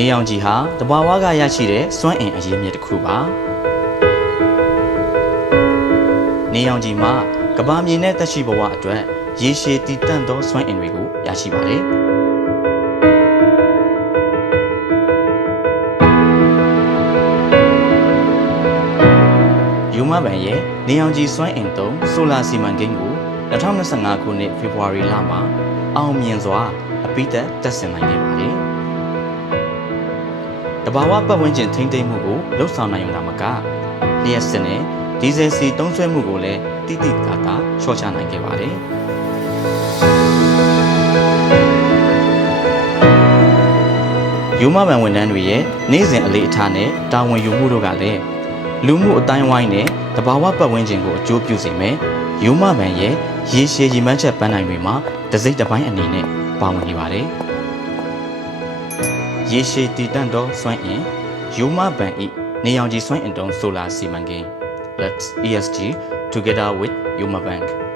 နေရောင်ခြည်ဟာတဘာဝကရရှိတဲ့စွမ်းအင်အရင်းမြစ်တစ်ခုပါနေရောင်ခြည်မှာကမ္ဘာမြေနဲ့သက်ရှိဘဝအတွက်ရေရှည်တည်တံ့သောစွမ်းအင်တွေကိုရရှိပါတယ်ယူမဘန်ရဲ့နေရောင်ခြည်စွမ်းအင်သုံးဆိုလာစီမံကိန်းကို2025ခုနှစ်ဖေဖော်ဝါရီလမှာအောင်မြင်စွာအပိသက်တက်ဆင်နိုင်ခဲ့ပါတယ်။တဘာဝပတ်ဝန်းကျင်ထိန်းသိမ်းမှုကိုလှုပ်ဆောင်နိုင်ုံသာမကလျှက်စစ်နဲ့ဒီဇယ်စီသုံးစွဲမှုကိုလည်းတိတိကျကျလျှော့ချနိုင်ခဲ့ပါတယ်။ယူမဘန်ဝန်ထမ်းတွေရဲ့နေ့စဉ်အလေးအထားနဲ့တာဝန်ယူမှုတို့ကလည်းလူမှုအတိုင်းဝိုင်းနဲ့တဘာဝပတ်ဝန်းကျင်ကိုအကျိုးပြုစေမယ်။ယူမဘန်ရဲ့ရေရှည်ရည်မှန်းချက်ပန်းနိုင်တွေမှာတစ်စိတ်တစ်ပိုင်းအနေနဲ့ပါဝင်နေပါတယ်။ရေရှည်တည်တံ့သောစွမ်းအင်ယူမဘန်၏နေရောင်ခြည်စွမ်းအင်တုံးဆိုလာစီမံကိန်း Let's ESG together with Yuma Bank